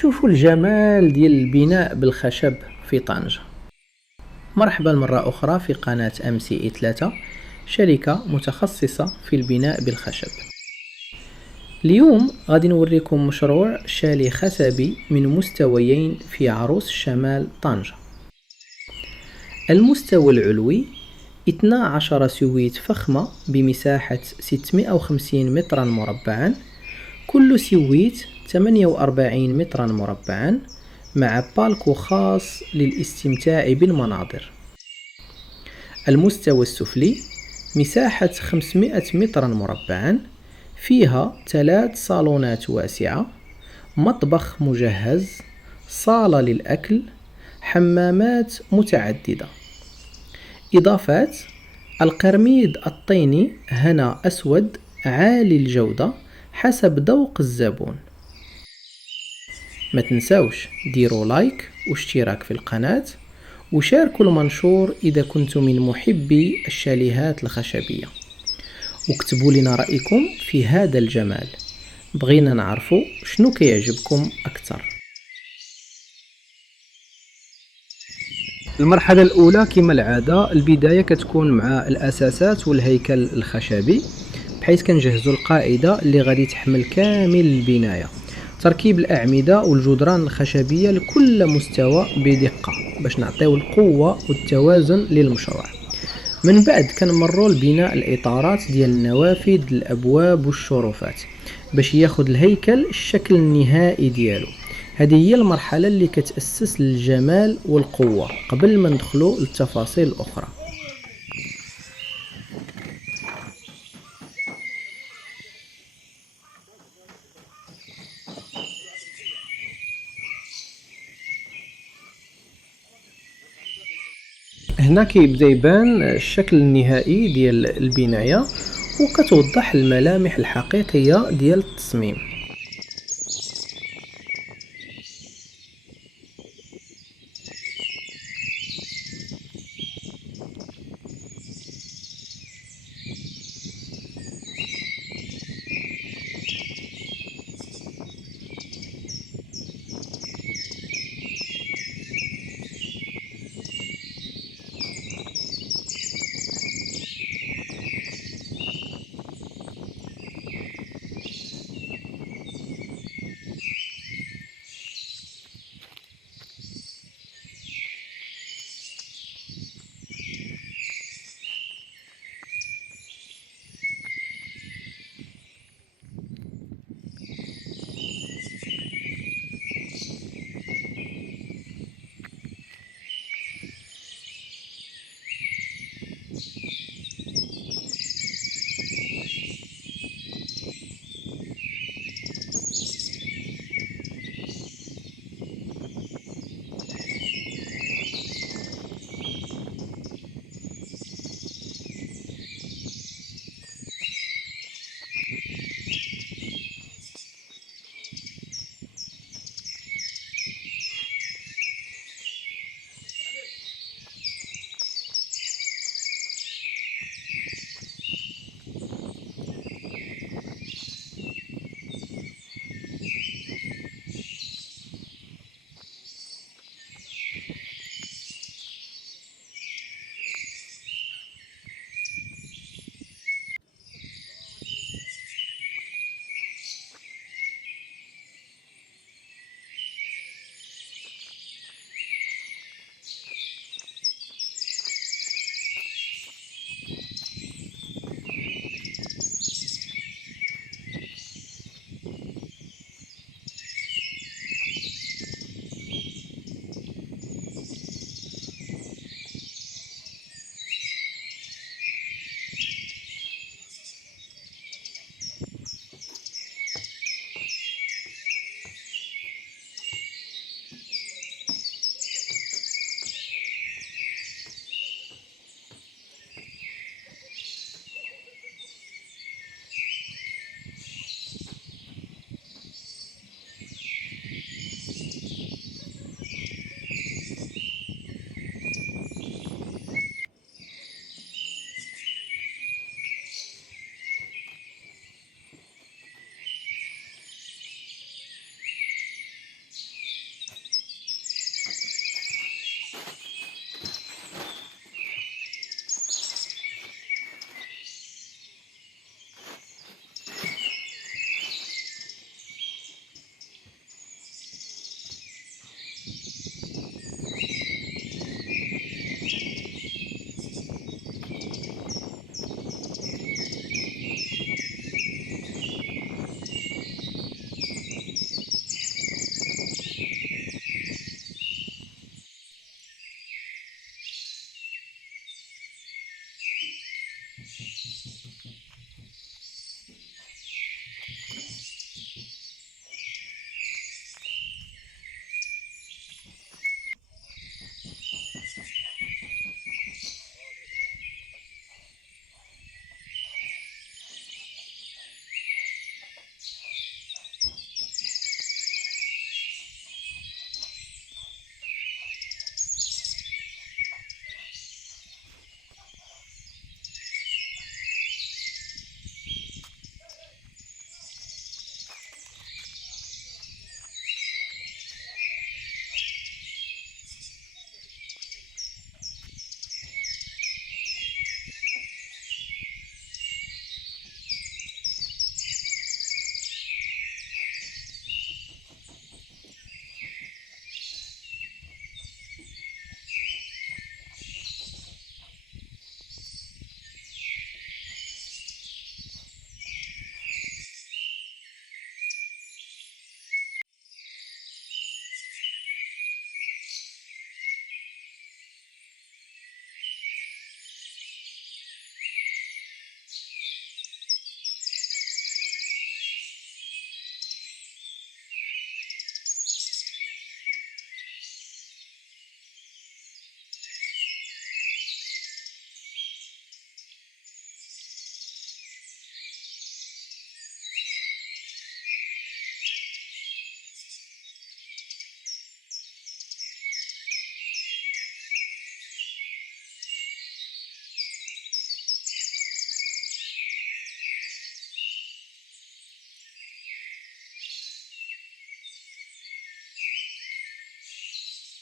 شوفوا الجمال ديال البناء بالخشب في طنجة. مرحبا مرة أخرى في قناة MCE3، شركة متخصصة في البناء بالخشب. اليوم غادي نوريكم مشروع شالي خشبي من مستويين في عروس شمال طنجة. المستوى العلوي 12 سويت فخمة بمساحة 650 مترا مربعا، كل سويت 48 مترا مربعا، مع بالكو خاص للاستمتاع بالمناظر. المستوى السفلي مساحة 500 مترا مربعا، فيها 3 صالونات واسعة، مطبخ مجهز، صالة للأكل، حمامات متعددة. إضافات: القرميد الطيني هنا أسود عالي الجودة حسب ذوق الزبون. ما تنسوش ديروا لايك واشتراك في القناة، وشاركوا المنشور إذا كنتم من محبي الشاليهات الخشبية، واكتبوا لنا رأيكم في هذا الجمال. بغينا نعرفوا شنو كيعجبكم أكثر. المرحلة الأولى كما العادة البداية كتكون مع الأساسات والهيكل الخشبي، بحيث كنجهزوا القاعدة اللي غادي تحمل كامل البناية، تركيب الأعمدة والجدران الخشبية لكل مستوى بدقة باش نعطيو القوة والتوازن للمشروع. من بعد كنمروا لبناء الإطارات ديال النوافذ، الأبواب والشرفات باش ياخد الهيكل الشكل النهائي ديالو. هذه هي المرحلة اللي كتأسس للجمال والقوة قبل ما ندخلوا للتفاصيل الأخرى. هنا كيبدا يبان الشكل النهائي ديال البناية، وكتوضح الملامح الحقيقية ديال التصميم.